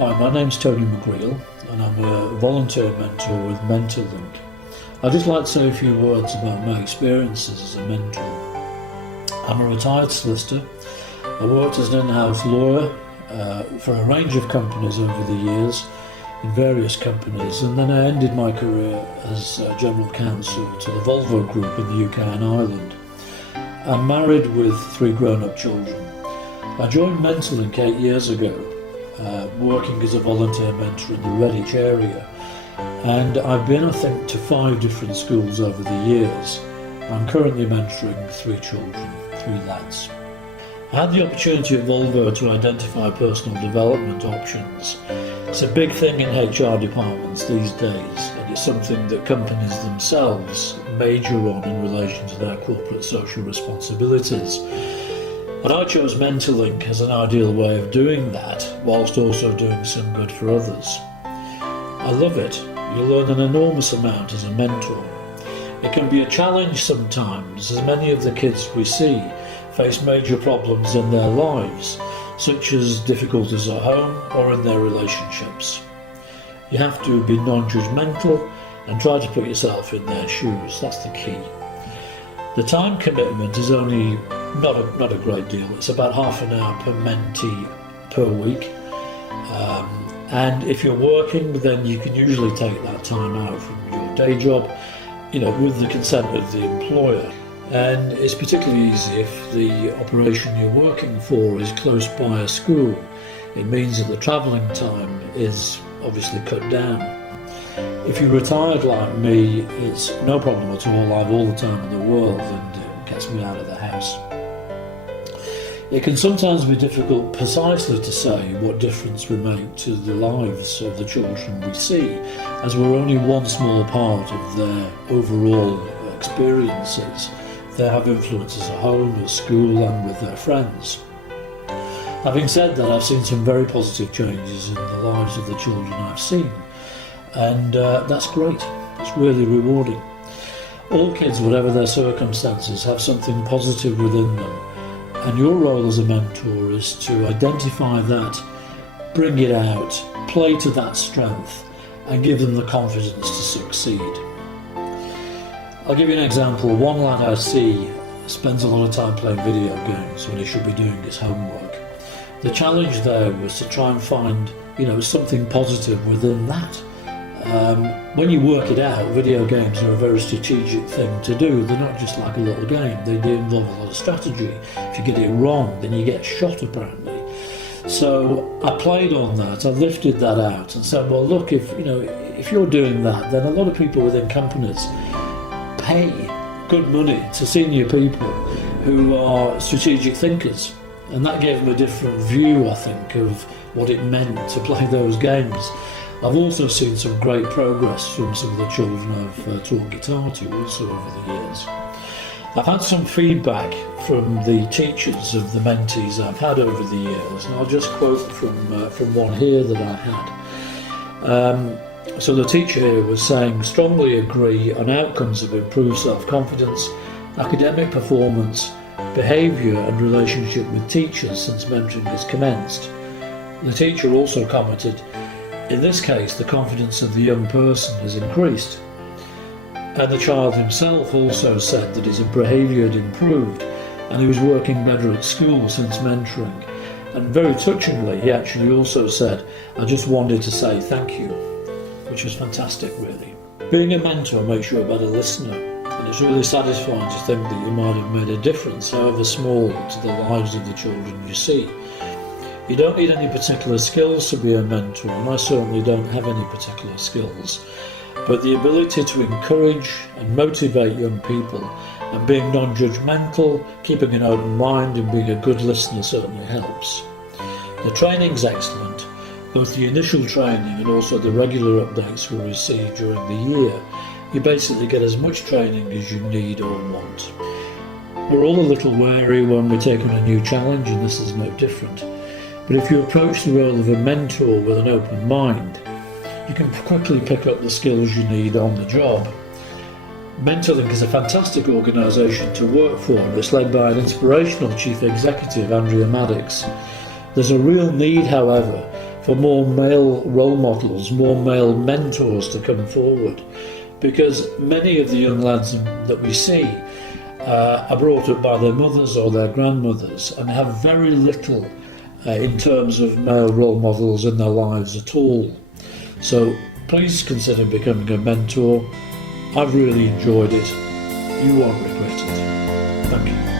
Hi, my name's Tony McGreal and I'm a volunteer mentor with MentorLink. I'd just like to say a few words about my experiences as a mentor. I'm a retired solicitor. I worked as an in-house lawyer for a range of companies over the years, in various companies, and then I ended my career as General Counsel to the Volvo Group in the UK and Ireland. I'm married with 3 grown-up children. I joined MentorLink 8 years ago, working as a volunteer mentor in the Redditch area, and I've been, I think, to 5 different schools over the years. I'm currently mentoring 3 children, 3 lads. I had the opportunity at Volvo to identify personal development options. It's a big thing in HR departments these days, and it's something that companies themselves major on in relation to their corporate social responsibilities. And I chose MentorLink as an ideal way of doing that, whilst also doing some good for others. I love it. You learn an enormous amount as a mentor. It can be a challenge sometimes, as many of the kids we see face major problems in their lives, such as difficulties at home or in their relationships. You have to be non-judgmental and try to put yourself in their shoes. That's the key. The time commitment is only not a great deal. It's about half an hour per mentee per week. And if you're working, then you can usually take that time out from your day job, with the consent of the employer. And it's particularly easy if the operation you're working for is close by a school. It means that the travelling time is obviously cut down. If you're retired like me, it's no problem at all. I have all the time in the world and it gets me out of the house. It can sometimes be difficult precisely to say what difference we make to the lives of the children we see, as we're only one small part of their overall experiences. They have influences at home, at school and with their friends. Having said that, I've seen some very positive changes in the lives of the children I've seen, and that's great. It's really rewarding. All kids, whatever their circumstances, have something positive within them, and your role as a mentor is to identify that, bring it out, play to that strength and give them the confidence to succeed. I'll give you an example. One lad I see spends a lot of time playing video games when he should be doing his homework. The challenge there was to try and find, something positive within that. When you work it out, video games are a very strategic thing to do. They're not just like a little game. They do involve a lot of strategy. If you get it wrong, then you get shot apparently. So I played on that. I lifted that out and said, well, look, if you're doing that, then a lot of people within companies pay good money to senior people who are strategic thinkers, and that gave them a different view, I think, of what it meant to play those games. I've also seen some great progress from some of the children I've taught guitar to also over the years. I've had some feedback from the teachers of the mentees I've had over the years, and I'll just quote from one here that I had. So the teacher here was saying, strongly agree on outcomes of improved self-confidence, academic performance, behaviour and relationship with teachers since mentoring has commenced. The teacher also commented, in this case the confidence of the young person has increased. And the child himself also said that his behaviour had improved and he was working better at school since mentoring. And very touchingly, he actually also said, I just wanted to say thank you, which was fantastic really. Being a mentor makes you a better listener, and it's really satisfying to think that you might have made a difference, however small, to the lives of the children you see. You don't need any particular skills to be a mentor, and I certainly don't have any particular skills, but the ability to encourage and motivate young people and being non-judgmental, keeping an open mind and being a good listener certainly helps. The training's excellent, both the initial training and also the regular updates we receive during the year. You basically get as much training as you need or want. We're all a little wary when we're taking a new challenge, and this is no different. But if you approach the role of a mentor with an open mind, you can quickly pick up the skills you need on the job. MentorLink is a fantastic organisation to work for, and it's led by an inspirational Chief Executive, Andrea Maddox. There's a real need, however, for more male role models, more male mentors to come forward, because many of the young lads that we see are brought up by their mothers or their grandmothers and have very little in terms of male role models in their lives at all. So please consider becoming a mentor. I've really enjoyed it. You won't regret it. Thank you.